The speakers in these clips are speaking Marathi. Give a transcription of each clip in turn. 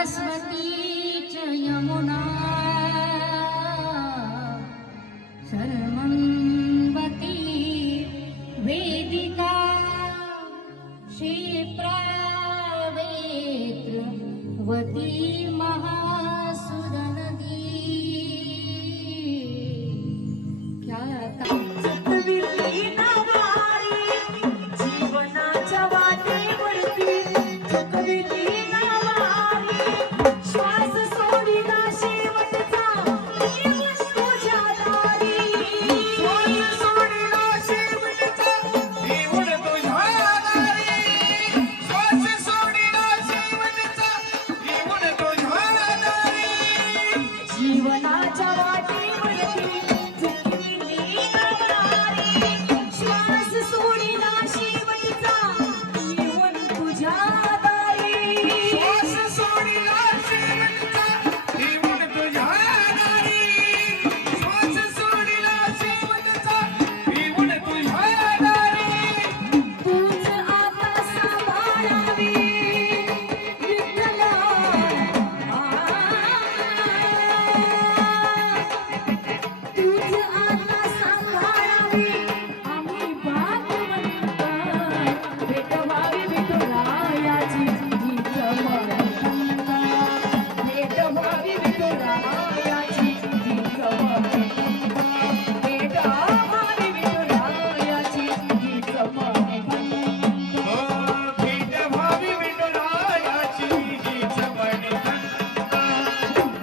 सरस्वती च यमुना सरमन्वती वेदिका क्षिप्रावेत्रवती महासुरनदी ख्याता जीवनाच्या वाटेवरती चुकविली नावारी श्वास सोडिला शेवटचा जीवन तुझ्या दारी श्वास सोडिला शेवटचा जीवन तुझ्या दारी श्वास सोडिला शेवटचा जीवन तुझ्या दारी जीवनाच्या वाटेवरती चुकविली नावारी श्वास सोडिला शेवटचा जीवन तुझ्या दारी श्वास सोडिला शेवटचा जीवन तुझ्या दारी श्वास सोडिला शेवटचा जीवन तुझ्या दारी तूच आता सांभाळावी विठ्ठला तूच आता सांभाळावी आम्ही भागवंत भेटवावी विठुरायाची हीच मरंत भेटवावी विठुरायाची हीच मरंत भेटवावी विठुरायाची हीच मरंत भेट भावी विठुरायाची हीच मणिखंत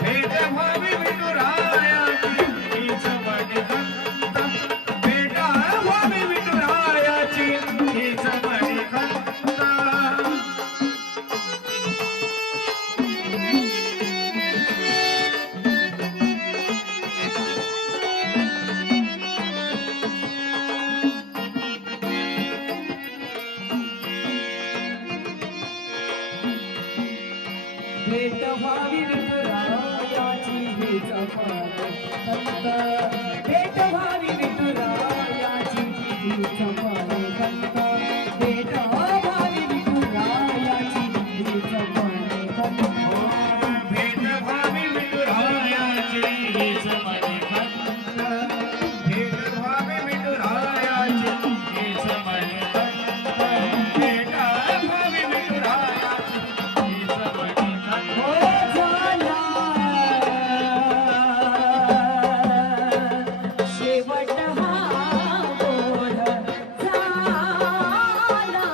भेट भावी विठुरायाची हीच मणिखंत भेट भावी विठुरायाची हीच मणिखंत भेट व्हावी विठुरायाची हीच मरंत भेट व्हावी विठुरायाची हीच मरंत भेट व्हावी विठुरायाची हीच मरंत भेट भावी विठुरायाची हीच मणिखंत भेट भावी विठुरायाची हीच मणिखंत भेट भावी विठुरायाची हीच मणिखंत हो झाला शेवट हा बोल झाला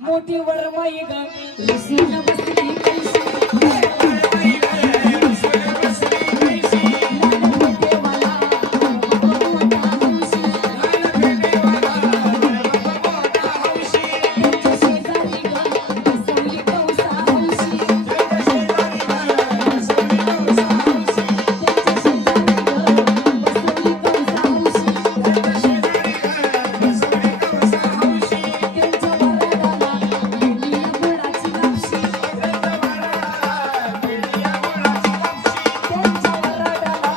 मोठी वरमाई ग ऋषीला बसली कैशी देवाला मोठा हौशी त्यांच्या शेजारी ग बसवली कौसा हौशी त्यांच्या शेजारी ग बसवली कौसा हौशी त्यांच्या वरडाला गेली गुळाची लापशी त्यांच्या वरडाला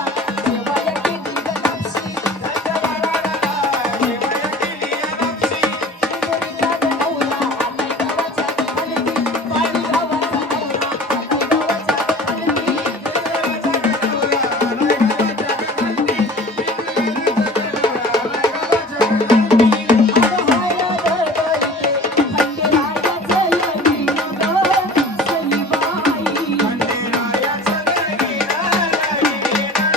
जेवाया केली ग लापशी गोरीचा ग नवरा आलाय गावाच्या खालती पाणी गावाचा नवरा आलाय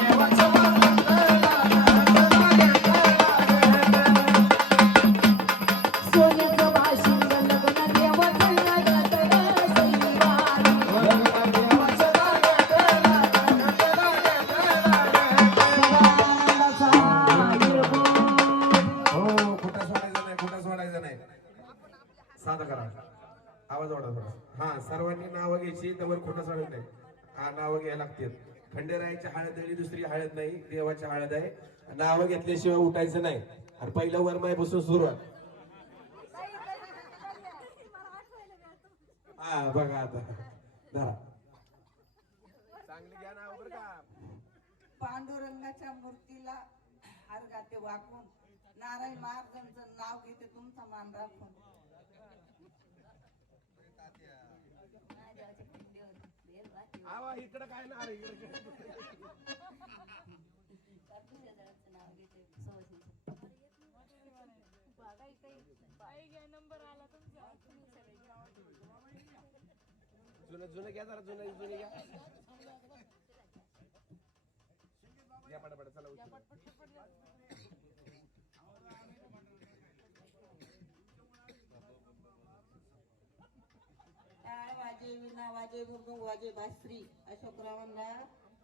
गावाच्या खालती सोन्याचं वाशिंग लग्न देवाचं लागत ग सईबाई हो खोटा सोडायचा नाही साधा करा आवाज वाढा थोडा हा सर्वांनी नावं घ्यायची त्यावर खोटा सोडायचं नाही हा नावं घ्यायला लागतील खंडेरायाची हळद आणि दुसरी हळद नाही देवाची हळद आहे नावं घेतल्याशिवाय उठायचं नाही आणि पहिलं वरमाय बसून सुरुवात हा बघा आता धरा चांगली घ्या नाव बरं का पांडुरंगाच्या मूर्तीला हार घाते वाकून नारायण महाराजांचं नाव घेते तुमचा मान राखून आवा इकडं काय ना जुनं घ्या जरा जुनं घ्या घ्या पटापट चला टाळ वाजे विना वाजे मृदुंग वाजे भास्त्री अशोकरावांना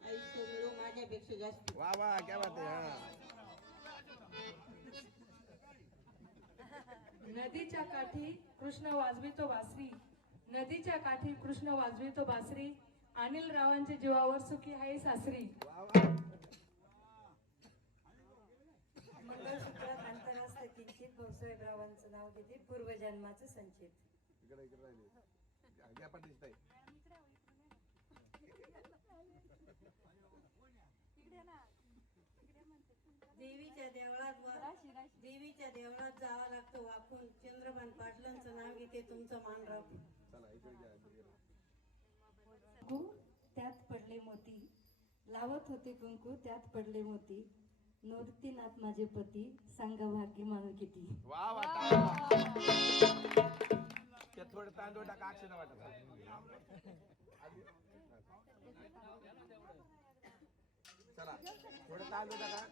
आयुष्य मिळो माझ्यापेक्षा जास्त वाह वाह क्या बात है हाँ नदीच्या काठी कृष्ण वाजवितो बासरी नदीच्या काठी कृष्ण वाजवितो बासरी अनिल रावांच्या जीवावर सुखी आहे सासरी मंगळसूत्रात अंतर असते किंचित भाऊसाहेब रावांचं नाव घेते पूर्वजन्माचं संचित देवीच्या देवळात जावं लागतं वाकून चंद्रभान पाटलांचं नाव घेते तुमचं मान राखून कुंकू त्यात पडले मोती लावत होते कुंकू त्यात पडले मोती नोरतीनाथ माझे पती सांगा भाग्य मानू किती वाह वाह थोडं तांदूळ टाका अक्षर वाटत चला थोडं तांदूळ टाका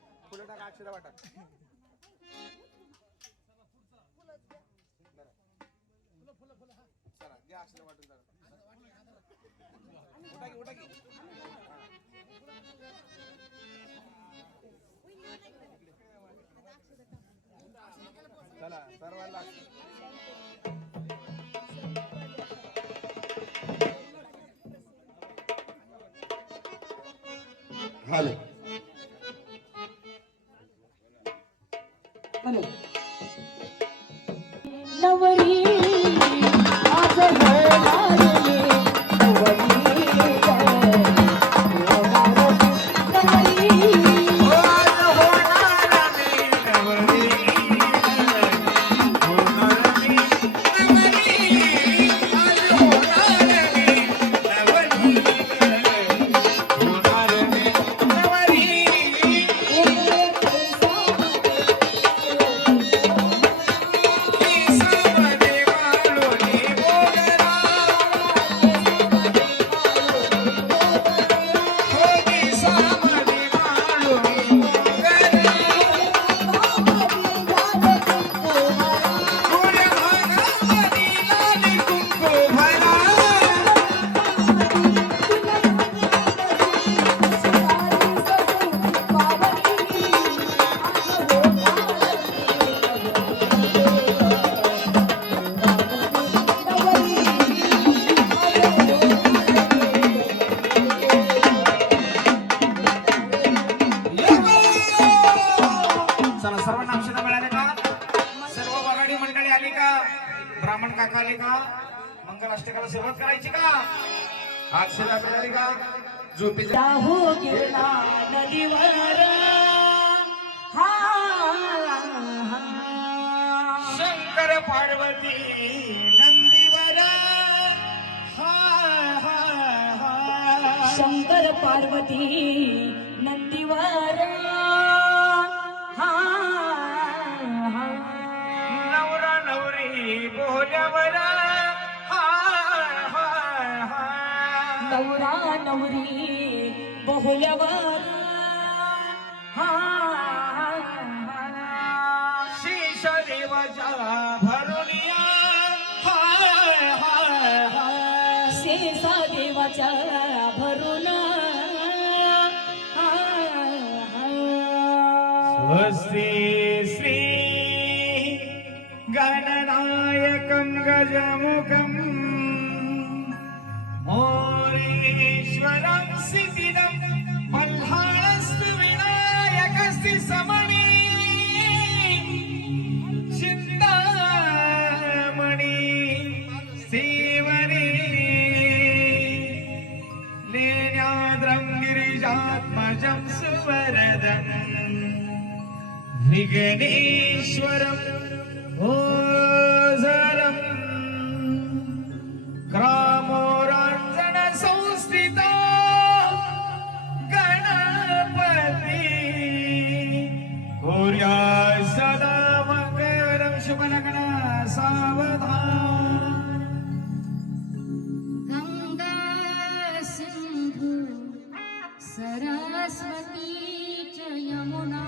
चला सर्वांना हॅलो हॅलो नवरी आज होणार ये नवरी चला सर्वांना अक्षता मिळाले का? सर्व वराडी मंडळी आली का? ब्राह्मण काका आले का? मंगल अष्टकाला सुरुवात करायची का? अक्षता मिळाली का? झोपेचा राहू गेला नदीवर हा शंकर पार्वती नंदीवर शंकर पार्वती नंदीवर हा नवरा नवरी बोल्यावर नवरा नवरी बहुल्यावर हा शीश देवाच्या भरुनिया शेषा देवाच्या भरून स्वस्ति श्री गणनायकं गजमुखं मोरेश्वरं सिद्धिदं मल्हारस्तु विनायकस्ति समणी चिन्तामणि सेवने लेण्याद्रं गिरिजात्मजं सुवरदम् विघ्नेश्वरं ओझरं ग्रामोराञ्जन संस्थिता गणपति कुर्या सदा मकरं शुभलग्न सावधान गंगा सिंधु सरस्वती च यमुना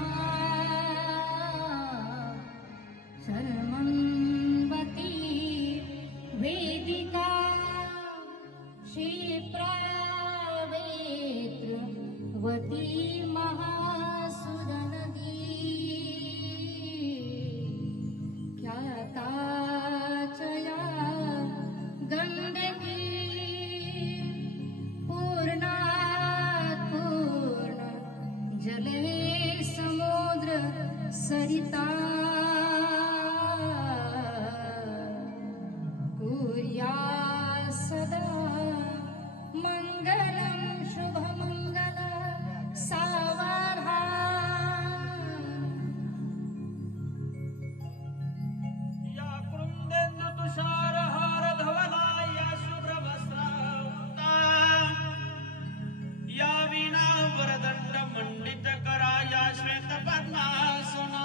शर्मन्वती वेदिका क्षिप्रावेत्रवती महासुरनदी ख्याता च या गण्डकी पूर्णात् पूर्ण जले समुद्र सरिता कुर्या सदा मंगलं शुभमंगल सावधान या कृंदेंदु तुषार हार धवला या शुभ्रवस्त्रावृता या वीणा वरदंड मंडित करा या श्वेत पद्मासना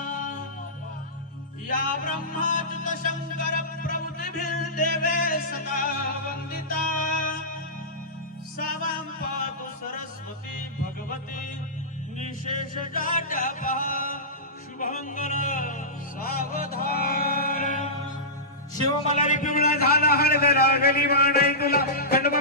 या ब्रह्माच्युत शंकर प्रभृतिभिर्देवे सदा वंदिता सावां पातु सरस्वती भगवती विशेष जाट्या पहा शुभंकर सावधान. शिव मला पिवळा झाला हळद लागली मांडाई तुला खंडोबा